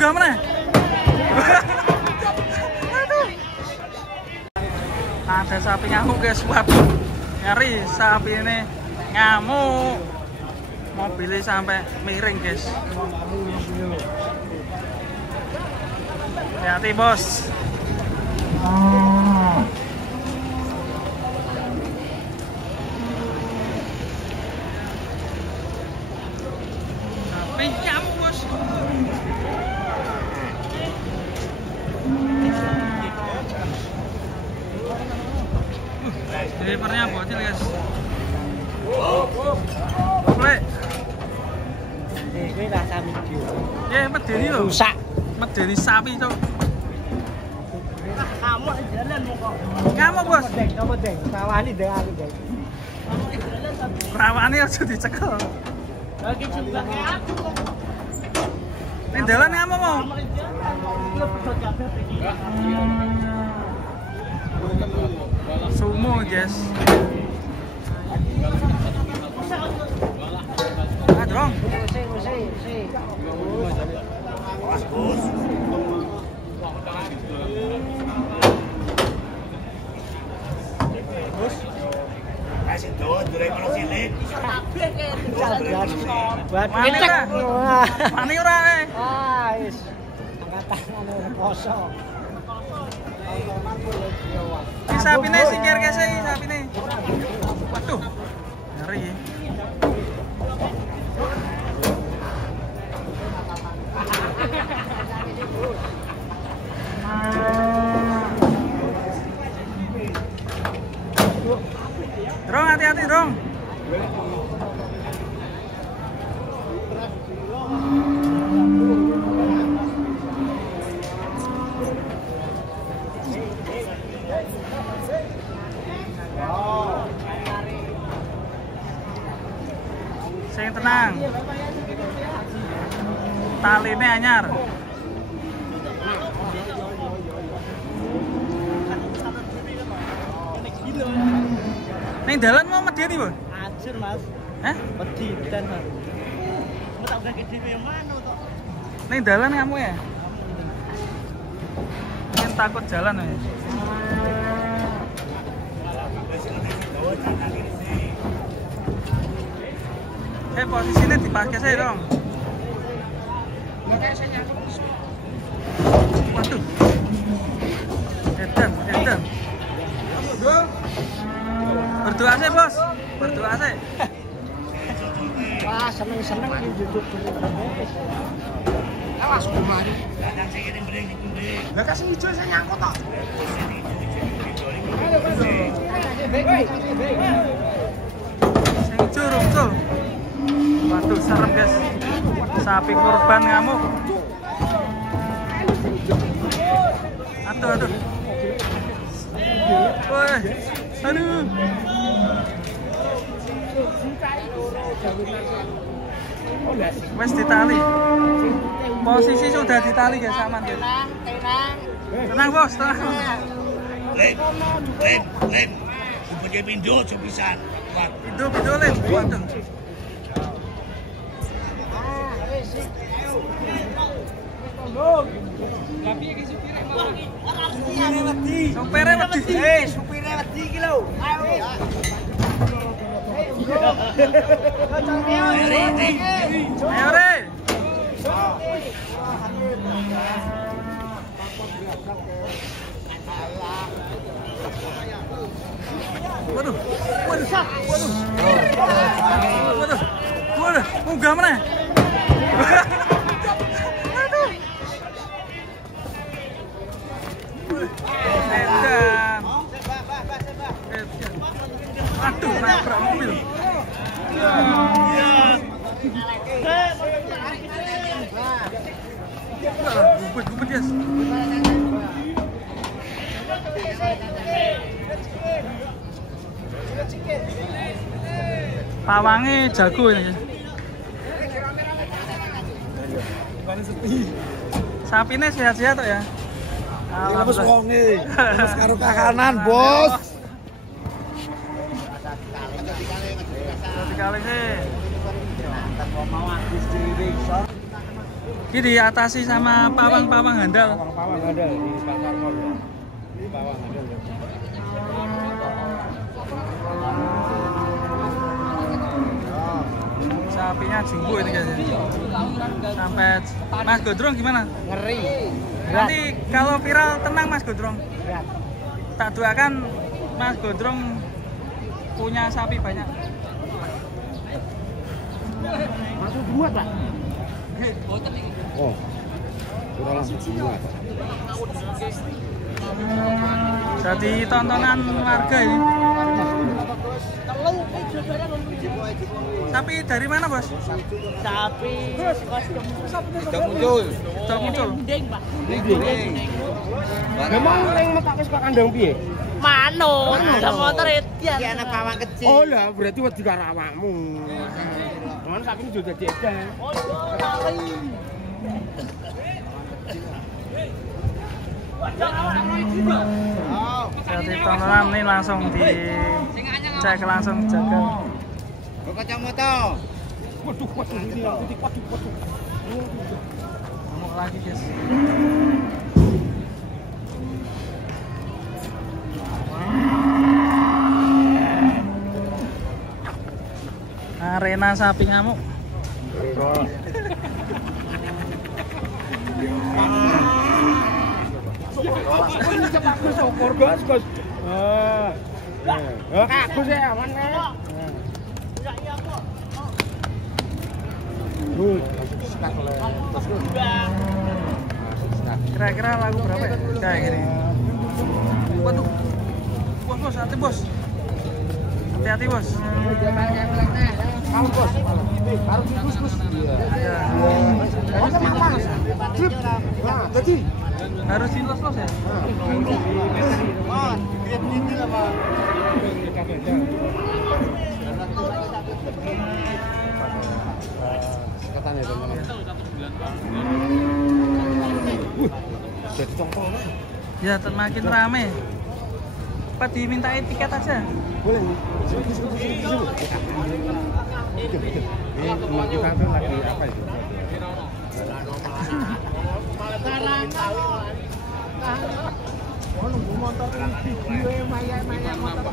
munggah meneh. Ada sapi ngamuk guys, waduh. Nyari sapi ini ngamuk. Mobilnya sampai miring guys. Hati-hati bos. Sapi ngamuk bos. Drivernya bocil guys. Boleh. Ini lah sapi. Ya medeni lho. Rusak. Medeni sapi cok. Kamu jalan kok. Kamu bos. Kamu deng. Rawani deng aku deng. Rawani aja dicekel. Lagi coba kayak aku kok. Ning dalan kamu mau. Sumo guys. Adrong. Kasih tuh, durek kalau cilik. Mani ora e. Ah, wis. Angkatan ono poso. Iki sapine singkir guys iki sapine. Waduh. Ngeri. Drong, hati-hati drong. Sing tenang. Taline anyar. Ning dalan mau medeni, Bos? Ajur, Mas. Hah? Wedi dan, Mas. Mau tak udah gede yang mana toh? Ning dalan kamu ya? Mungkin takut jalan ya. Posisinya dipakai saya dong. Waduh. Edan. Berdoa sih bos, berdoa sih. Wah, seneng-seneng di YouTube. Awas kemari. Kadang saya kirim beli. Lah kasih hijau saya nyangkut tak. Sing curung tuh. Waduh, serem guys. Sapi kurban ngamuk. Aduh. Woi, aduh. Wes ditali. Posisi sudah ditali guys, aman guys. Tenang bos, tenang. Len. Supaya pindo sepisan. Pindo len. Waduh. Supire wedi. Supire wedi iki lho. Ayo wis. Ayo re. Waduh. Munggah meneh. Edan. Aduh, nabrak mobil. Gumpet guys. Pawangnya jago ini. Sapine sehat-sehat tuh ya. Bos wonge. Terus karo kakanan, Bos. Sekali sih. Mau habis dhewe iso. Ini diatasi sama pawang-pawang handal. Pawang-pawang handal di pasar mall ya. Ini pawang handal ya. Sapinya jumbo ini guys. Sampai Mas Gondrong gimana? Ngeri. Nanti kalau viral tenang Mas Gondrong. Berat. Tak doakan Mas Gondrong punya sapi banyak. Langsung dimuat, Pak. Oh. Sudah langsung semua. Jadi tontonan warga ini. Sapi dari mana bos? Sapi Sudah muncul. Sudah muncul. Ding, Pak. Ding. Memang yang metake suka kandang piye? Manut, ada motor itu. Iki anak pawang kecil. Oh lah, berarti wedi karo awakmu. Cuman sapi ini juga diedan. Oh, sapi. Jadi tontonan ini langsung dicek langsung jaga. Kok kacamata? Waduh, ini waduh. Ngamuk lagi guys. Arena sapi ngamuk. Syukur Gus. Kagus ya, mana? Kira-kira lagu berapa ya? Kayak gini. Waduh. Bos, hati bos. Hati-hati bos. Kalau bos, harus bus. Iya. Nah, tadi Harus dilos-los ya? Sekatan ya teman. Jadi congkol. Ya, makin rame. Apa dimintain tiket aja? Boleh. Ini teman kita tuh lagi apa itu? Oh, nunggu motor ini video maya motor.